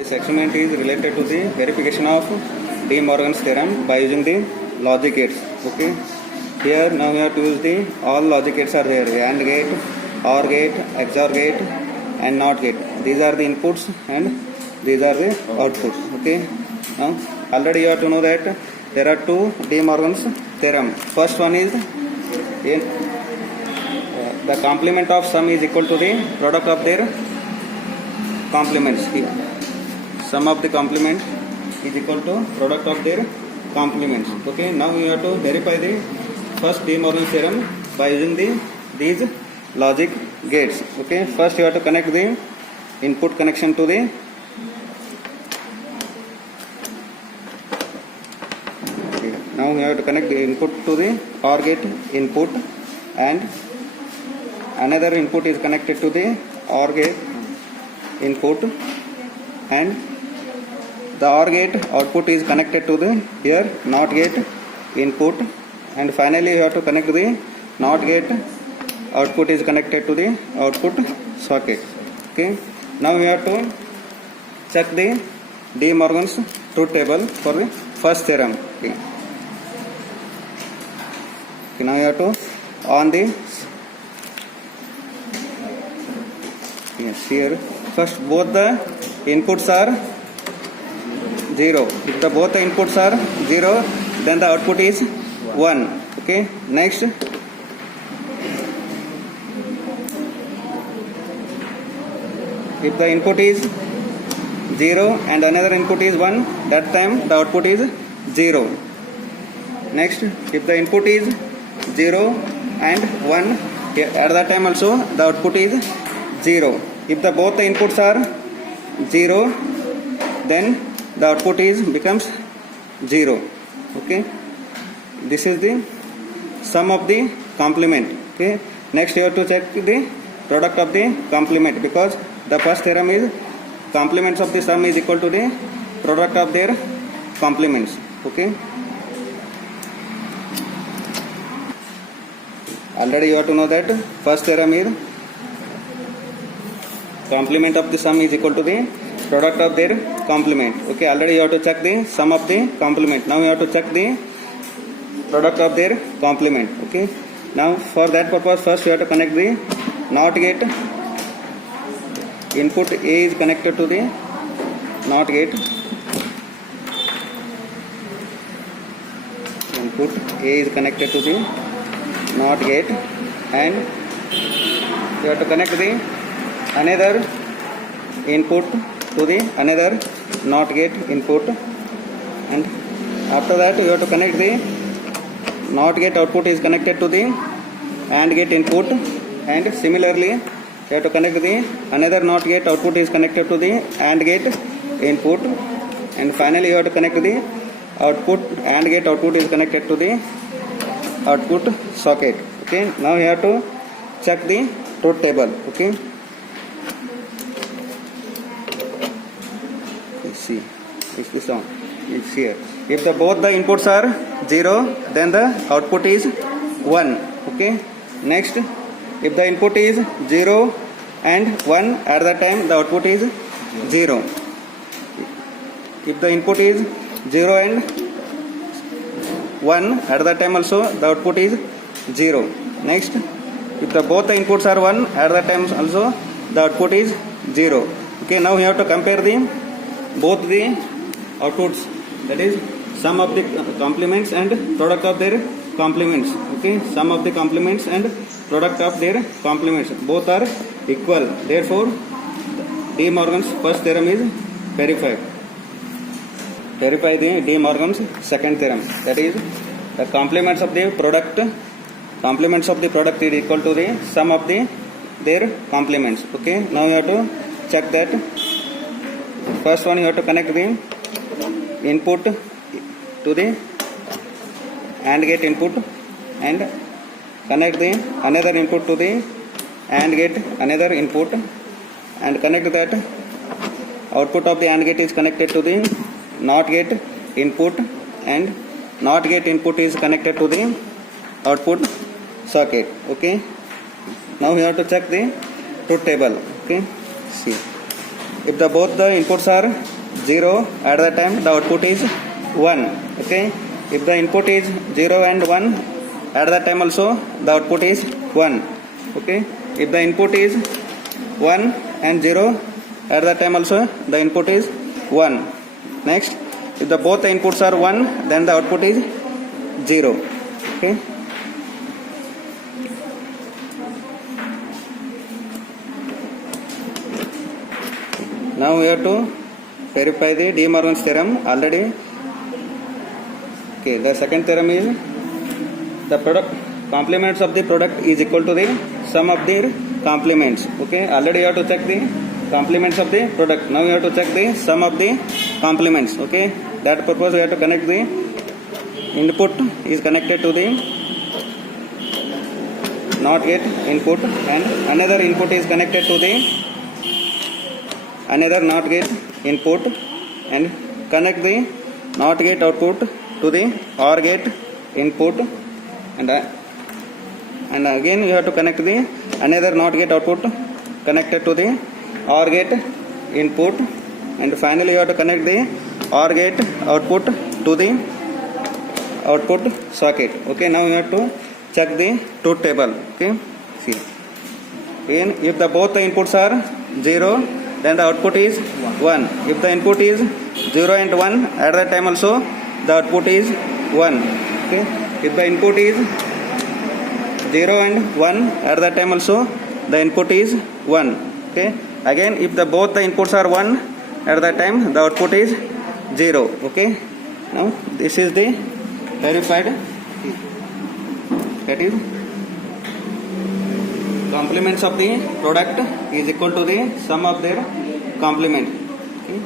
This experiment is related to the verification of De Morgan's theorem by using the logic gates. Okay. Here now we have to use the all logic gates are there: AND gate, OR gate, XOR gate, and NOT gate. These are the inputs and these are the outputs. Okay. Now already you have to know that there are two De Morgan's theorem. First one is the complement of sum is equal to the product of their complements. Sum of the complement is equal to product of their complements. Okay. Now we have to verify the first De Morgan's theorem by using these logic gates. Okay. First you have to connect the input connection to the now we have to connect the input to the OR gate input, and another input is connected to the OR gate input, and the OR gate output is connected to the here NOT gate input, and finally you have to connect the NOT gate output is connected to the output socket. Okay. Now we have to check the De Morgan's truth table for the first theorem. Okay. Now you have to on the yes, here first both the inputs are 0. If both the inputs are 0, then the output is 1. Okay. Next, if the input is 0 and another input is 1, that time the output is 0. Next, if the input is 0 and 1, at that time also the output is 0. If both the inputs are 0, then the output becomes 0. Okay. This is the sum of the complement. Okay. Next you have to check the product of the complement, because the first theorem is complements of the sum is equal to the product of their complements. Okay. Already you have to know that first theorem is complement of the sum is equal to the product of their complement. Okay. Already you have to check the sum of the complement. Now you have to check the product of their complement. Okay. Now for that purpose, first you have to connect the NOT gate. Input A is connected to the NOT gate. Input A is connected to the NOT gate, and you have to connect the another input to the another NOT gate input, and after that you have to connect the NOT gate output is connected to the AND gate input, and similarly you have to connect the another NOT gate output is connected to the AND gate input, and finally you have to connect the output AND gate output is connected to the output socket. Okay. Now you have to check the truth table. Okay. See, it's this one. It's here. If both the inputs are 0, then the output is 1. Okay. Next, if the input is 0 and 1, at that time the output is 0. If the input is 0 and 1, at that time also the output is 0. Next, if both the inputs are 1, at that time also the output is 0. Okay. Now we have to compare both the outputs, that is sum of the complements and product of their complements. Okay. Sum of the complements and product of their complements, both are equal. Therefore De Morgan's first theorem is verified. Verify the De Morgan's second theorem, that is the complements of the product is equal to the sum of their complements. Okay. Now you have to check that. First one, you have to connect the input to the AND gate input, and connect the another input to the AND gate another input, and connect that output of the AND gate is connected to the NOT gate input, and NOT gate input is connected to the output socket. Okay. Now we have to check the truth table. Okay. See. if the both the inputs are 0, at that time the output is 1. Okay, if the input is 0 and 1, at that time also the output is 1. Okay, if the input is 1 and 0, at that time also the input is 1. Next, if the both the inputs are 1, then the output is 0. Okay, now we have to verify the De Morgan's theorem already. Okay, the second theorem is the product complements of the product is equal to the sum of their complements. Okay, already you have to check the complements of the product. Now you have to check the sum of the complements. Okay, that purpose we have to connect the input is connected to the not gate input, and another input is connected to the another not gate input, and connect the not gate output to the OR gate input, and again you have to connect the another not gate output connected to the OR gate input, and finally you have to connect the OR gate output to the output socket. Okay, now you have to check the truth table. Okay, see, again if the both the inputs are 0, then the output is 1. If the input is 0 and 1, at that time also the output is 1. Okay, if the input is 0 and 1, at that time also the input is 1. Okay, again if the both the inputs are 1, at that time the output is 0. Okay, now this is the verified, that is complements of the product is equal to the sum of their complement. Okay.